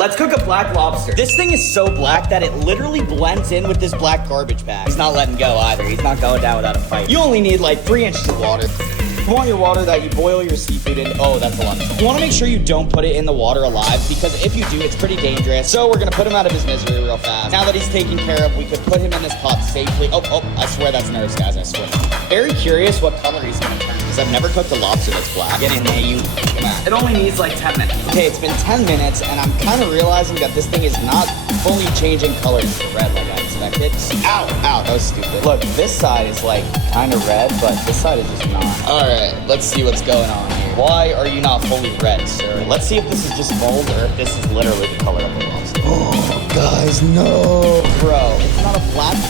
Let's cook a black lobster. This thing is so black that it literally blends in with this black garbage bag. He's not letting go either. He's not going down without a fight. You only need like 3 inches of water. You want your water that you boil your seafood in. Oh, that's a lot. You want to make sure you don't put it in the water alive, because if you do, it's pretty dangerous. So we're going to put him out of his misery real fast. Now that he's taken care of, we could put him in this pot safely. Oh, I swear that's nurse, guys. I swear. Very curious what color he's going to turn, because I've never cooked a lobster that's black. Get in there, you. Come on. It only needs like 10 minutes. Okay, it's been 10 minutes, and I'm kind of realizing that this thing is not fully changing colors to red like I expected. Ow, that was stupid. Look, this side is like kind of red, but this side is just not. All right, let's see what's going on here. Why are you not fully red, sir? Let's see if this is just mold or if this is literally the color of the lobster. Oh, guys, no. Bro, it's not a black